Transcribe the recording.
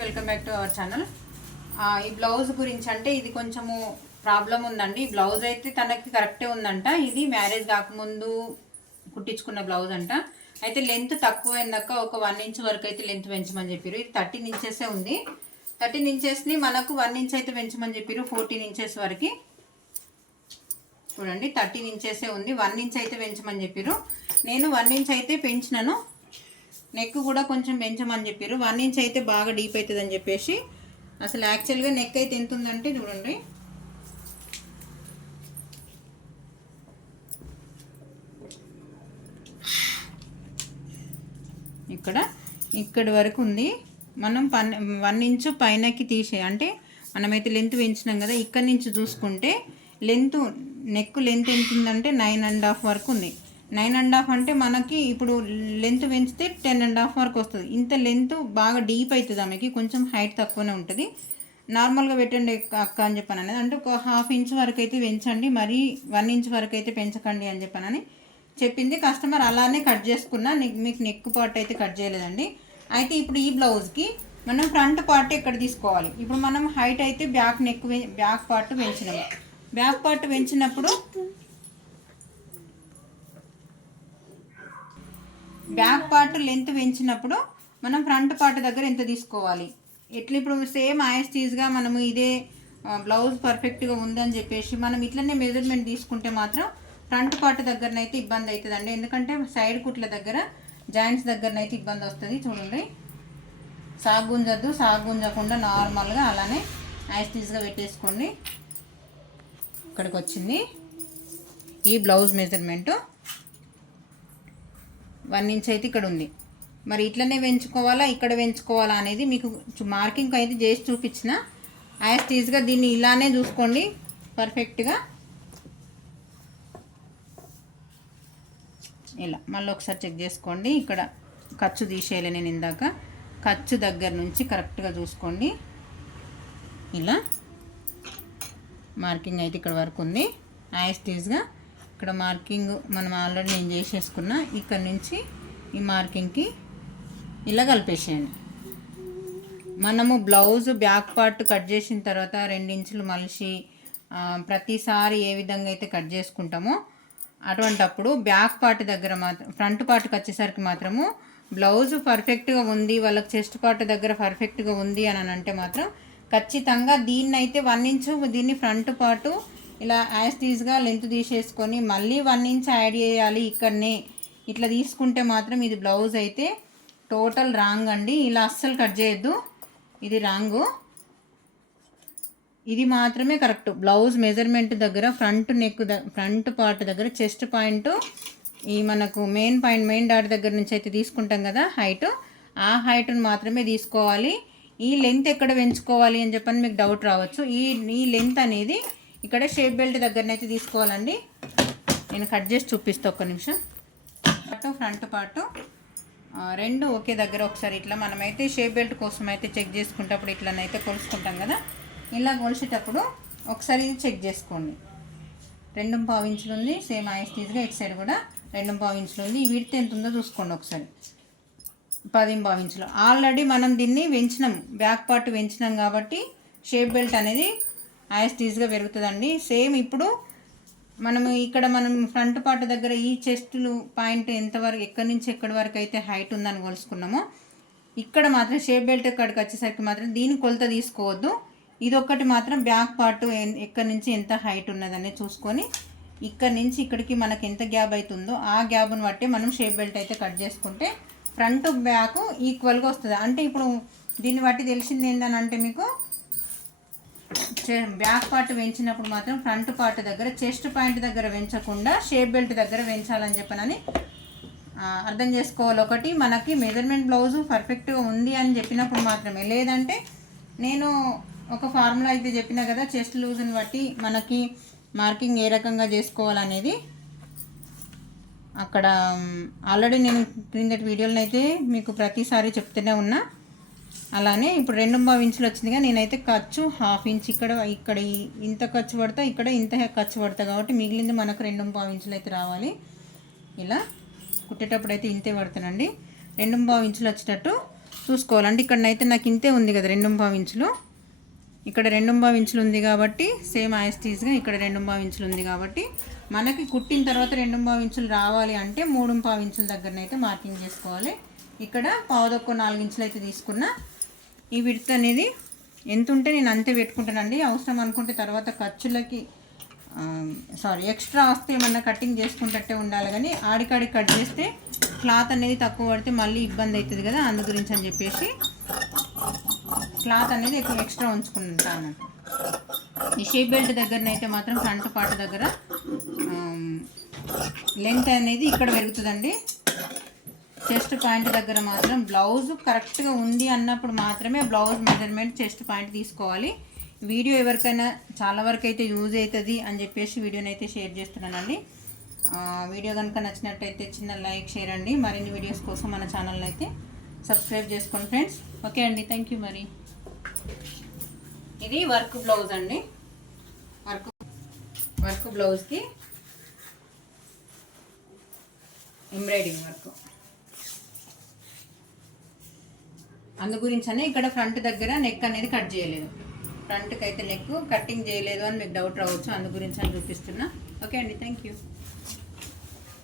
Welcome back to our channel. ఈ blouse గురించి అంటే ఇది కొంచెము ప్రాబ్లం ఉందండి. ఈ బ్లౌజ్ అయితే తనకి కరెక్టే ఉందంట. ఇది మ్యారేజ్ కాకముందు కుట్టించుకున్న బ్లౌజ్ అంట. అయితే లెంత్ తక్కువ అయిందాక ఒక వన్ ఇంచ్ వరకు అయితే లెంత్ పెంచమని చెప్పారు ఇది థర్టీన్ ఇంచెసే ఉంది. థర్టీన్ ఇంచెస్ని మనకు వన్ ఇంచ్ అయితే పెంచమని చెప్పారు ఫోర్టీన్ ఇంచెస్ వరకు. చూడండి థర్టీన్ ఇంచెసే ఉంది. వన్ ఇంచ్ అయితే పెంచమని చెప్పారు నేను వన్ ఇంచ్ అయితే పెంచినాను. నెక్ కూడా కొంచెం పెంచమని చెప్పారు వన్ ఇంచ్ అయితే బాగా డీప్ అవుతుంది అని చెప్పేసి అసలు యాక్చువల్గా నెక్ అయితే ఎంత ఉందంటే చూడండి. ఇక్కడ ఇక్కడి వరకు ఉంది. మనం పన్ వన్ ఇంచ్ పైనకి తీసే అంటే మనమైతే లెంత్ పెంచినాం కదా ఇక్కడ నుంచి చూసుకుంటే లెంత్ నెక్ లెంత్ ఎంత ఉందంటే నైన్ అండ్ హాఫ్ వరకు ఉంది. నైన్ అండ్ హాఫ్ అంటే మనకి ఇప్పుడు లెంత్ పెంచితే టెన్ అండ్ హాఫ్ వరకు వస్తుంది. ఇంత లెంత్ బాగా డీప్ అవుతుంది ఆమెకి కొంచెం హైట్ తక్కువనే ఉంటుంది. నార్మల్గా పెట్టండి అక్క అని చెప్పాను అనేది. అంటే ఒక హాఫ్ ఇంచ్ వరకు అయితే పెంచండి మరీ వన్ ఇంచ్ వరకు అయితే పెంచకండి అని చెప్పానని చెప్పింది. కస్టమర్ అలానే కట్ చేసుకున్నా మీకు నెక్ పార్ట్ అయితే కట్ చేయలేదండి. అయితే ఇప్పుడు ఈ బ్లౌజ్కి మనం ఫ్రంట్ పార్ట్ ఎక్కడ తీసుకోవాలి? ఇప్పుడు మనం హైట్ అయితే బ్యాక్ నెక్ బ్యాక్ పార్ట్ పెంచినాము బ్యాక్ పార్ట్ పెంచినప్పుడు బ్యాక్ పార్ట్ లెంత్ పెంచినప్పుడు మనం ఫ్రంట్ పార్ట్ దగ్గర ఎంత తీసుకోవాలి? ఎట్లా ఇప్పుడు సేమ్ ఐఎస్టీస్గా మనము ఇదే బ్లౌజ్ పర్ఫెక్ట్గా ఉందని చెప్పేసి మనం ఇట్లనే మెజర్మెంట్ తీసుకుంటే మాత్రం ఫ్రంట్ పార్ట్ దగ్గరనైతే ఇబ్బంది అవుతుందండి ఎందుకంటే సైడ్ కుట్ల దగ్గర జాయింట్స్ దగ్గరనైతే ఇబ్బంది వస్తుంది. చూడండి. సాగుంజద్దు సాగుంజకుండా నార్మల్గా అలానే ఐఎస్టీస్గా పెట్టేసుకోండి. ఇక్కడికి వచ్చింది ఈ బ్లౌజ్ మెజర్మెంటు. వన్ ఇంచ్ అయితే ఇక్కడ ఉంది. మరి ఇట్లనే పెంచుకోవాలా ఇక్కడ పెంచుకోవాలా అనేది మీకు మార్కింగ్ అయితే చేసి చూపించిన. యాస్టీజ్గా దీన్ని ఇలానే చూసుకోండి. పర్ఫెక్ట్గా ఇలా మళ్ళీ ఒకసారి చెక్ చేసుకోండి. ఇక్కడ ఖర్చు తీసేయలే నేను ఇందాక. ఖర్చు దగ్గర నుంచి కరెక్ట్గా చూసుకోండి. ఇలా. మార్కింగ్ అయితే ఇక్కడ వరకు ఉంది. యాస్టీస్గా ఇక్కడ మార్కింగ్ మనం ఆల్రెడీ నేను చేసేసుకున్న. ఇక్కడ నుంచి ఈ మార్కింగ్కి ఇలా కలిపేసేయండి. మనము బ్లౌజ్ బ్యాక్ పార్ట్ కట్ చేసిన తర్వాత రెండించులు మలిసి ప్రతిసారి ఏ విధంగా అయితే కట్ చేసుకుంటామో అటువంటప్పుడు బ్యాక్ పార్ట్ దగ్గర మాత్రం ఫ్రంట్ పార్ట్కి వచ్చేసరికి మాత్రము బ్లౌజ్ పర్ఫెక్ట్గా ఉంది వాళ్ళకి చెస్ట్ పార్ట్ దగ్గర పర్ఫెక్ట్గా ఉంది అని అంటే మాత్రం ఖచ్చితంగా దీన్ని అయితే వన్ ఇంచు దీన్ని ఫ్రంట్ పార్టు ఇలా యాస్టీస్గా లెంత్ తీసేసుకొని మళ్ళీ వన్ ఇంచ్ యాడ్ చేయాలి ఇక్కడనే. ఇట్లా తీసుకుంటే మాత్రం ఇది బ్లౌజ్ అయితే టోటల్ రాంగ్ అండి. ఇలా అస్సలు కట్ చేయొద్దు. ఇది రాంగు. ఇది మాత్రమే కరెక్ట్. బ్లౌజ్ మెజర్మెంట్ దగ్గర ఫ్రంట్ నెక్ ఫ్రంట్ పార్ట్ దగ్గర చెస్ట్ పాయింట్ ఈ మనకు మెయిన్ పాయింట్ మెయిన్ డాట్ దగ్గర నుంచి అయితే తీసుకుంటాం కదా హైట్. ఆ హైట్ను మాత్రమే తీసుకోవాలి. ఈ లెంత్ ఎక్కడ పెంచుకోవాలి అని చెప్పని మీకు డౌట్ రావచ్చు. ఈ ఈ లెంత్ అనేది ఇక్కడ షేప్ బెల్ట్ దగ్గరనైతే తీసుకోవాలండి. నేను కట్ చేసి చూపిస్తా ఒక్క నిమిషం. పాటు ఫ్రంట్ పాటు రెండు ఒకే దగ్గర ఒకసారి ఇట్లా మనమైతే షేప్ బెల్ట్ కోసం అయితే చెక్ చేసుకుంటప్పుడు ఇట్లనైతే కొలుసుకుంటాం కదా. ఇలా కొలిసేటప్పుడు ఒకసారి ఇది చెక్ చేసుకోండి. రెండు పావు ఇంచులు ఉంది సేమ్ ఐఎస్టీస్గా ఇటు సైడ్ కూడా రెండు పావు ఇంచులు ఉంది. ఈ విడత ఎంత ఉందో చూసుకోండి ఒకసారి. పది పావు ఇంచులు ఆల్రెడీ మనం దీన్ని పెంచినాం బ్యాక్ పార్ట్ పెంచినాం కాబట్టి షేప్ బెల్ట్ అనేది యాస్టీజ్గా పెరుగుతుందండి. సేమ్ ఇప్పుడు మనము ఇక్కడ మనం ఫ్రంట్ పార్ట్ దగ్గర ఈ చెస్టులు పాయింట్ ఎంతవరకు ఎక్కడి నుంచి ఎక్కడి వరకు అయితే హైట్ ఉందని కొలుసుకున్నామో ఇక్కడ మాత్రం షేప్ బెల్ట్ ఇక్కడికి వచ్చేసరికి మాత్రం దీని కొలత తీసుకోవద్దు. ఇది ఒక్కటి మాత్రం బ్యాక్ పార్ట్ ఎక్కడి నుంచి ఎంత హైట్ ఉన్నదని చూసుకొని ఇక్కడ నుంచి ఇక్కడికి మనకి ఎంత గ్యాప్ అవుతుందో ఆ గ్యాప్ను బట్టి మనం షేప్ బెల్ట్ అయితే కట్ చేసుకుంటే ఫ్రంట్ బ్యాక్ ఈక్వల్గా వస్తుంది. అంటే ఇప్పుడు దీన్ని బట్టి తెలిసింది ఏంటని అంటే మీకు బ్యాక్ పార్ట్ పెంచినప్పుడు మాత్రం ఫ్రంట్ పార్ట్ దగ్గర చెస్ట్ పాయింట్ దగ్గర పెంచకుండా షేప్ బెల్ట్ దగ్గర పెంచాలని చెప్పనని అర్థం చేసుకోవాలి. ఒకటి మనకి మెజర్మెంట్ బ్లౌజ్ పర్ఫెక్ట్గా ఉంది అని చెప్పినప్పుడు మాత్రమే. లేదంటే నేను ఒక ఫార్ములా అయితే చెప్పిన కదా చెస్ట్ లూజ్ని బట్టి మనకి మార్కింగ్ ఏ రకంగా చేసుకోవాలనేది. అక్కడ ఆల్రెడీ నేను క్రిందటి వీడియోలను అయితే మీకు ప్రతిసారి చెప్తూనే ఉన్నా. అలానే ఇప్పుడు రెండు పావు ఇంచులు వచ్చిందిగా నేనైతే ఖర్చు హాఫ్ ఇంచ్ ఇక్కడ ఇక్కడ ఇంత ఖర్చు పడతా ఇక్కడ ఇంత ఖర్చు పడతా కాబట్టి మిగిలింది మనకు రెండు పావు ఇంచులు అయితే రావాలి. ఇలా కుట్టేటప్పుడు అయితే ఇంతే పడతానండి రెండు పావు ఇంచులు వచ్చేటట్టు చూసుకోవాలండి. ఇక్కడనైతే నాకు ఇంతే ఉంది కదా రెండు పావు ఇంచులు. ఇక్కడ రెండు పావు ఇంచులు ఉంది కాబట్టి సేమ్ యాస్టీస్గా ఇక్కడ రెండు పావు ఇంచులు ఉంది కాబట్టి మనకి కుట్టిన తర్వాత రెండు పావు ఇంచులు రావాలి అంటే మూడు పావు ఇంచుల దగ్గరనైతే మార్కింగ్ చేసుకోవాలి. ఇక్కడ పావుదొక్క నాలుగు ఇంచులు అయితే తీసుకున్న. ఈ విడత అనేది ఎంత ఉంటే నేను అంతే పెట్టుకుంటానండి. అవసరం అనుకుంటే తర్వాత ఖర్చులకి సారీ ఎక్స్ట్రా వస్తే ఏమన్నా కటింగ్ చేసుకుంటే ఉండాలి కానీ ఆడికాడి కట్ చేస్తే క్లాత్ అనేది తక్కువ పడితే మళ్ళీ ఇబ్బంది అవుతుంది కదా అందు గురించి అని చెప్పేసి క్లాత్ అనేది ఎక్కువ ఎక్స్ట్రా ఉంచుకుంటాను. ఈ షేప్ బెల్ట్ దగ్గరనైతే మాత్రం ఫ్రంట్ పార్ట్ దగ్గర లెంత్ అనేది ఇక్కడ పెరుగుతుందండి. చెస్ట్ పాయింట్ దగ్గర మాత్రం బ్లౌజ్ కరెక్ట్గా ఉంది అన్నప్పుడు మాత్రమే బ్లౌజ్ మెజర్మెంట్ చెస్ట్ పాయింట్ తీసుకోవాలి. వీడియో ఎవరికైనా చాలా వరకు అయితే యూజ్ అవుతుంది అని చెప్పేసి వీడియోని అయితే షేర్ చేస్తున్నానండి. వీడియో కనుక నచ్చినట్టయితే చిన్న లైక్ షేర్ అండి. మరిన్ని వీడియోస్ కోసం మన ఛానల్ని అయితే సబ్స్క్రైబ్ చేసుకోండి ఫ్రెండ్స్. ఓకే అండి థ్యాంక్ యూ మరి. ఇది వర్క్ బ్లౌజ్ అండి. వర్క్ వర్క్ బ్లౌజ్కి ఎంబ్రాయిడింగ్ వర్క్. అందు గురించనే ఇక్కడ ఫ్రంట్ దగ్గర నెక్ అనేది కట్ చేయలేదు. ఫ్రంట్కి అయితే నెక్ కటింగ్ చేయలేదు అని మీకు డౌట్ రావచ్చు అందు గురించి అని చూపిస్తున్నా. ఓకే అండి థ్యాంక్ యూ